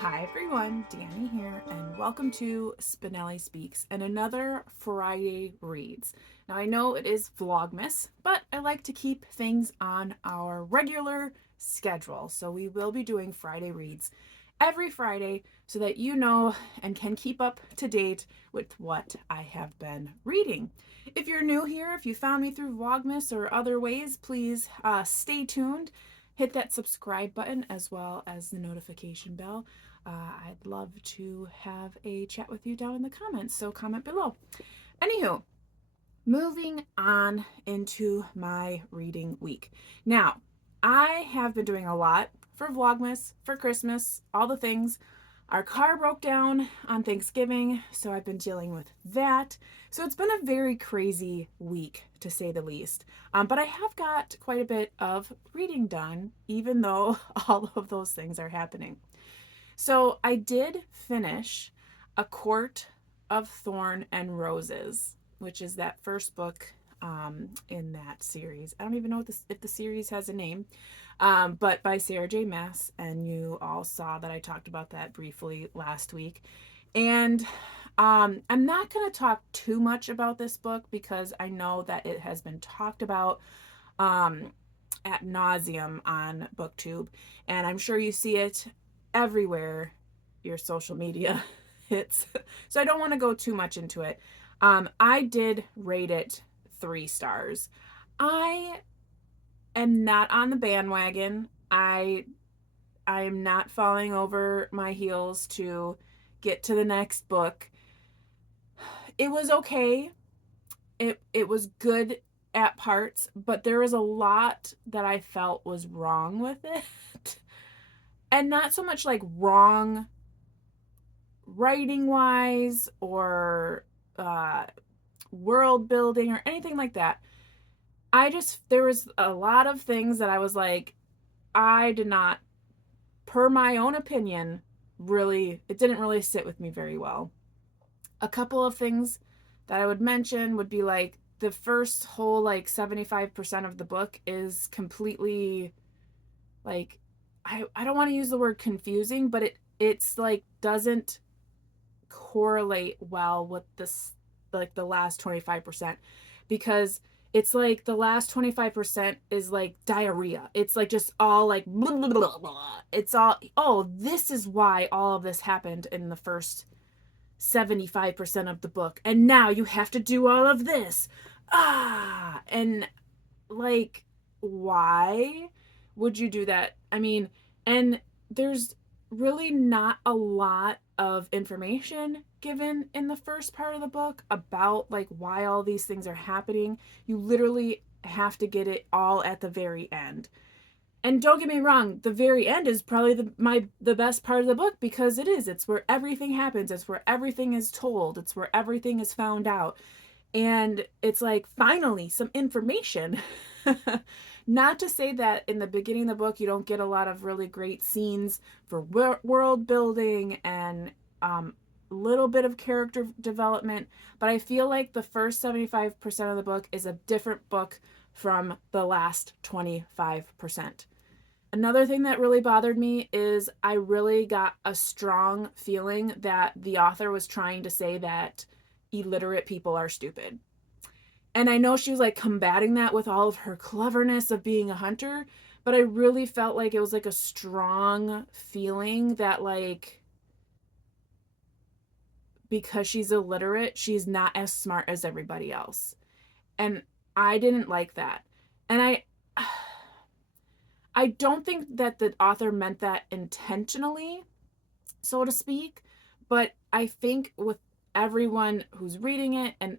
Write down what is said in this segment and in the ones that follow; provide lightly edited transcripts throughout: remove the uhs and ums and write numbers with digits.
Hi everyone, Dani here, and welcome to Spenelli Speaks and another Friday Reads. Now I know it is Vlogmas, but I like to keep things on our regular schedule. So we will be doing Friday Reads every Friday so that you know and can keep up to date with what I have been reading. If you're new here, if you found me through Vlogmas or other ways, please stay tuned. Hit that subscribe button as well as the notification bell. I'd love to have a chat with you down in the comments, so comment below. Anywho, moving on into my reading week. Now, I have been doing a lot for Vlogmas, for Christmas, all the things. Our car broke down on Thanksgiving, so I've been dealing with that. So it's been a very crazy week, to say the least. But I have got quite a bit of reading done, even though all of those things are happening. So I did finish A Court of Thorn and Roses, which is that first book in that series. I don't even know if the series has a name, but by Sarah J. Maas, and you all saw that I talked about that briefly last week. And I'm not going to talk too much about this book because I know that it has been talked about ad nauseum on BookTube, and I'm sure you see it everywhere your social media hits. So I don't want to go too much into it. I did rate it 3 stars. I am not on the bandwagon. I am not falling over my heels to get to the next book. It was okay. It was good at parts, but there was a lot that I felt was wrong with it. And not so much like wrong writing wise or world building or anything like that. There was a lot of things that I was like, I did not, per my own opinion, it didn't really sit with me very well. A couple of things that I would mention would be like the first whole 75% of the book is completely like, I don't want to use the word confusing, but it's like doesn't correlate well with this, like the last 25%, because it's like the last 25% is like diarrhea. It's like just all like blah, blah, blah, blah. It's all, oh, this is why all of this happened in the first 75% of the book, and now you have to do all of this. And like, why would you do that? I mean, and there's really not a lot of information given in the first part of the book about like why all these things are happening. You literally have to get it all at the very end. And don't get me wrong, the very end is probably the best part of the book, because it's where everything happens, it's where everything is told, it's where everything is found out. And it's like, finally, some information. Not to say that in the beginning of the book you don't get a lot of really great scenes for world building and little bit of character development, but I feel like the first 75% of the book is a different book from the last 25%. Another thing that really bothered me is I really got a strong feeling that the author was trying to say that illiterate people are stupid. And I know she was like combating that with all of her cleverness of being a hunter, but I really felt like it was like a strong feeling that like, because she's illiterate, she's not as smart as everybody else. And I didn't like that. And I don't think that the author meant that intentionally, so to speak, but I think with everyone who's reading it and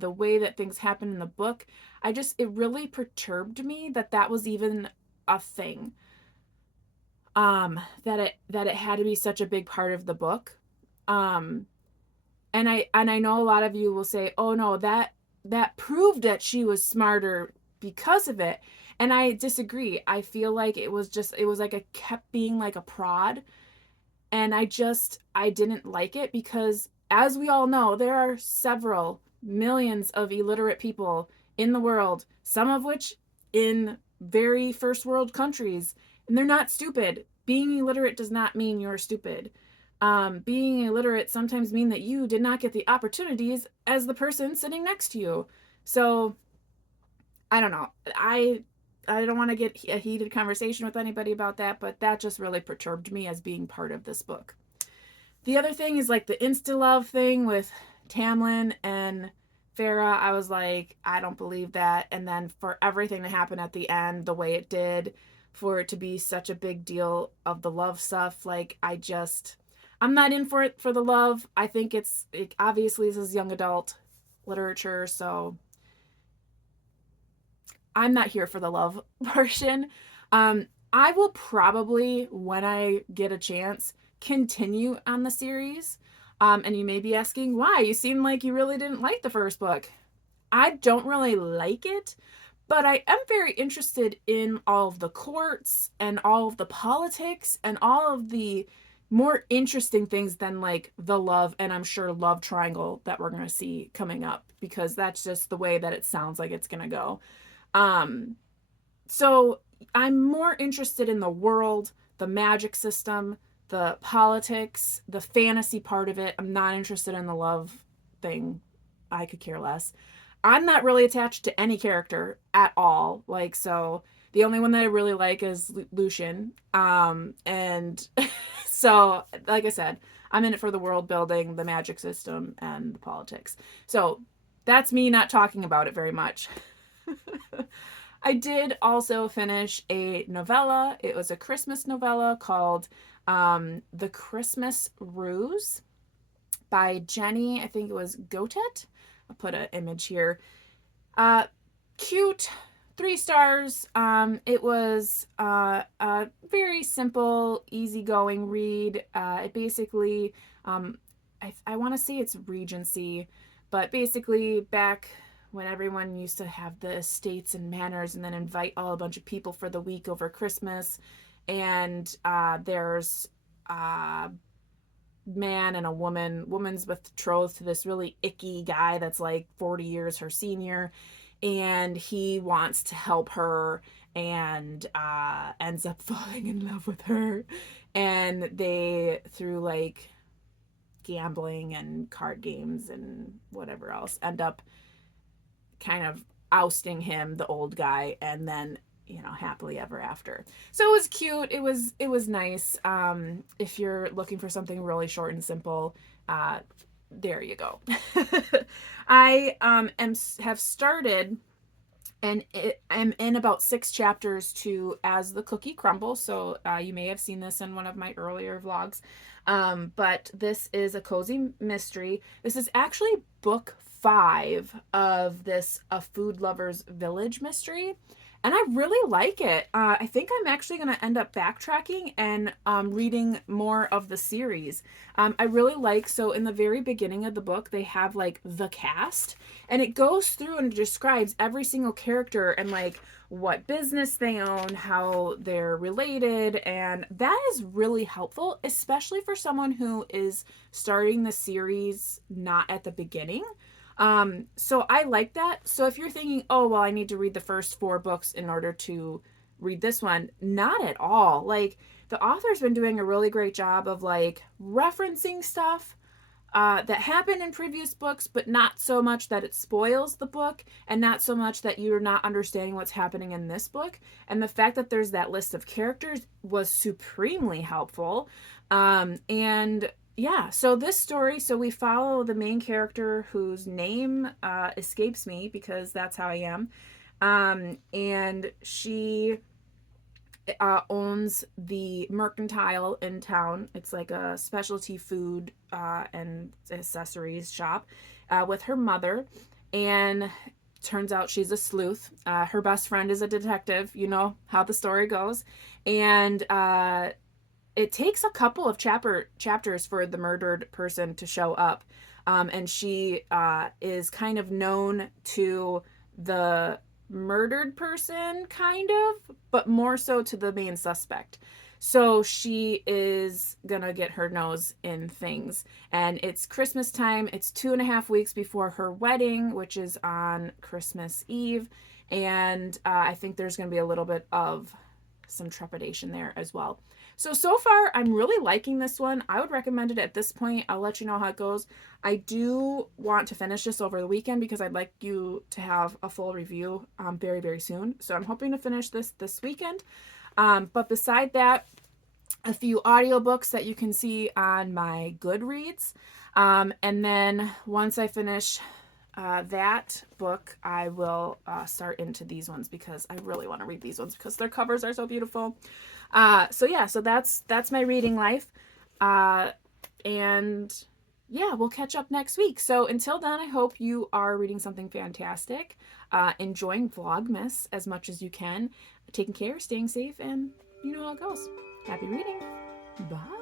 the way that things happen in the book, it really perturbed me that was even a thing. That it had to be such a big part of the book. And I know a lot of you will say, "Oh no, that proved that she was smarter because of it." And I disagree. I feel like it was like it kept being like a prod, and I didn't like it, because as we all know, there are several millions of illiterate people in the world, some of which in very first world countries, and they're not stupid. being illiterate does not mean you're stupid. Being illiterate sometimes mean that you did not get the opportunities as the person sitting next to you. So I don't know. I don't want to get a heated conversation with anybody about that, but that just really perturbed me as being part of this book. The other thing is like the insta love thing with Tamlin and Farah. I was like, I don't believe that. And then for everything to happen at the end the way it did, for it to be such a big deal of the love stuff, like I'm not in for it for the love. I think it obviously this is young adult literature, so I'm not here for the love portion. I will probably, when I get a chance, continue on the series. And you may be asking why. You seem like you really didn't like the first book. I don't really like it, but I am very interested in all of the courts and all of the politics and all of the more interesting things than like the love and I'm sure love triangle that we're going to see coming up, because that's just the way that it sounds like it's going to go. So I'm more interested in the world, the magic system, the politics, the fantasy part of it. I'm not interested in the love thing. I could care less. I'm not really attached to any character at all. Like, so the only one that I really like is Lucian. And so, like I said, I'm in it for the world building, the magic system, and the politics. So that's me not talking about it very much. I did also finish a novella. It was a Christmas novella called The Christmas Ruse by Jennie. I think it was Goutet. I'll put an image here. Cute, 3 stars. It was a very simple, easygoing read. It basically, I want to say it's Regency, but basically back when everyone used to have the estates and manors and then invite a bunch of people for the week over Christmas. And there's a man and a woman. Woman's betrothed to this really icky guy that's like 40 years her senior. And he wants to help her and ends up falling in love with her. And they, through like gambling and card games and whatever else, end up kind of ousting him, the old guy, and then happily ever after. So it was cute. It was nice. If you're looking for something really short and simple, there you go. I have started, and I'm in about 6 chapters to As the Cookie Crumbles. So you may have seen this in one of my earlier vlogs. But this is a cozy mystery. This is actually book 5 of this A Food Lover's Village mystery. And I really like it. I think I'm actually going to end up backtracking and reading more of the series. I really like, so in the very beginning of the book, they have like the cast, and it goes through and describes every single character and like what business they own, how they're related, and that is really helpful, especially for someone who is starting the series not at the beginning. So I like that. So if you're thinking, oh, well, I need to read the first 4 books in order to read this one, not at all. Like, the author's been doing a really great job of like referencing stuff that happened in previous books, but not so much that it spoils the book, and not so much that you're not understanding what's happening in this book. And the fact that there's that list of characters was supremely helpful. And yeah, so this story, so we follow the main character whose name escapes me because that's how I am. And she owns the mercantile in town. It's like a specialty food and accessories shop with her mother. And turns out she's a sleuth. Her best friend is a detective. You know how the story goes. And it takes a couple of chapters for the murdered person to show up. And she is kind of known to the murdered person, kind of, but more so to the main suspect. So she is gonna get her nose in things. And it's Christmas time. It's 2.5 weeks before her wedding, which is on Christmas Eve. And I think there's gonna be a little bit of some trepidation there as well. So far, I'm really liking this one. I would recommend it at this point. I'll let you know how it goes. I do want to finish this over the weekend because I'd like you to have a full review very, very soon. So I'm hoping to finish this weekend. But beside that, a few audiobooks that you can see on my Goodreads. And then once I finish that book, I will start into these ones because I really want to read these ones because their covers are so beautiful. So that's my reading life. And yeah, we'll catch up next week. So until then, I hope you are reading something fantastic, enjoying Vlogmas as much as you can, taking care, staying safe, and you know how it goes. Happy reading. Bye.